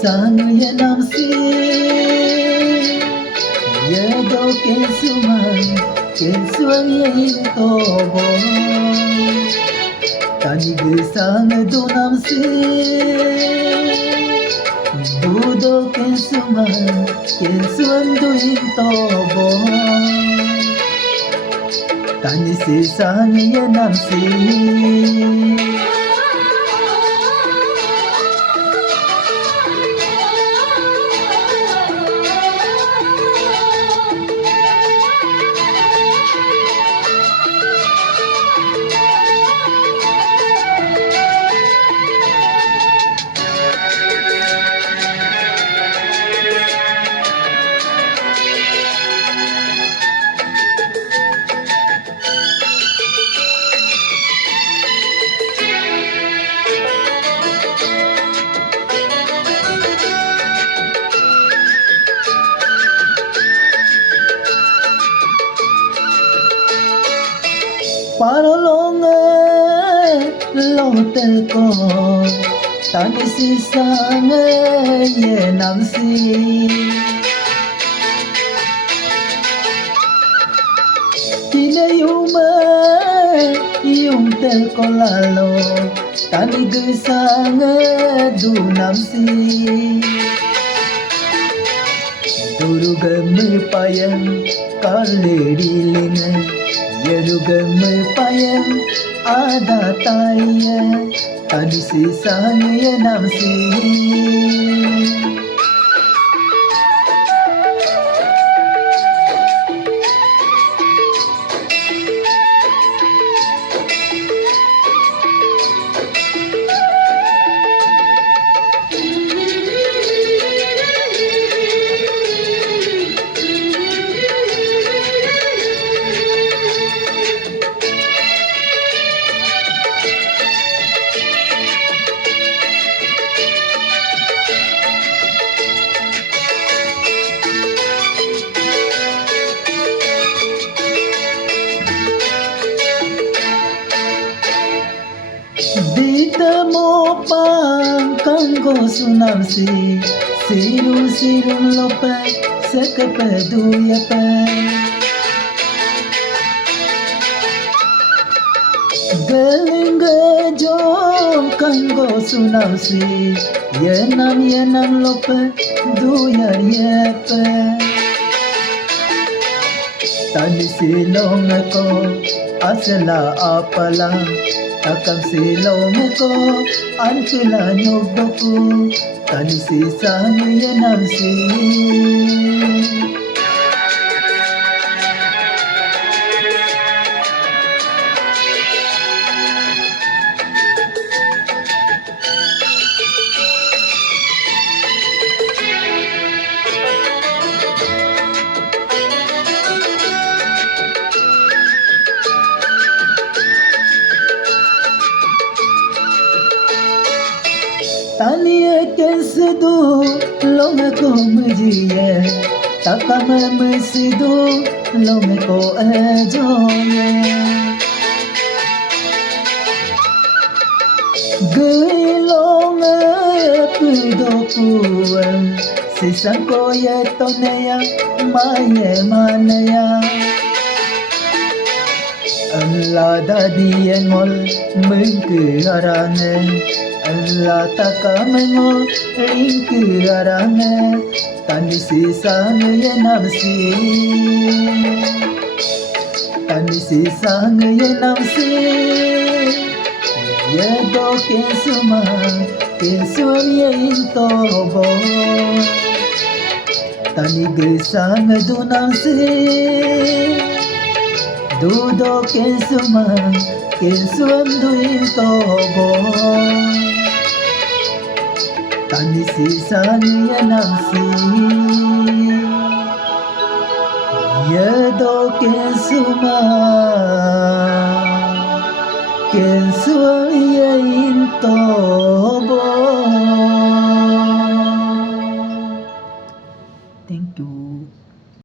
sang ye nam si ye do ke suman ke suan ye to bo tani ge sang do nam si do do ke suan do in to bo tani si sang ye nam si Parolong lotel ko tani si sang ye nam si tine yung tel ko lalo tani ge sang du nam si Durugam payam kalediline Yerugam payam adataya tani si sang ye nam si Dita mo pang kanggo sunam si Sirum lope sekepe duyepe Geling gejong kanggo sunam si Yenam lope duyar yepe Tani silong ko asela apala Takam silong ko antila nyogdoku tani si sang ye nam si Tani kensedu longe ko mujiye takam mesidu longe ko ejoye Gelonge pidoku sisan ko ye toneya maye manaya Allah dadiyen mol mengke arane Allah takamengo ringke arane tani si sang ye nam si tani si sang ye nam si ye do ke suan ye into bo tani ge sang du nam si du do ke suan du into bo tani si sang ye nam si ye do ke suan ye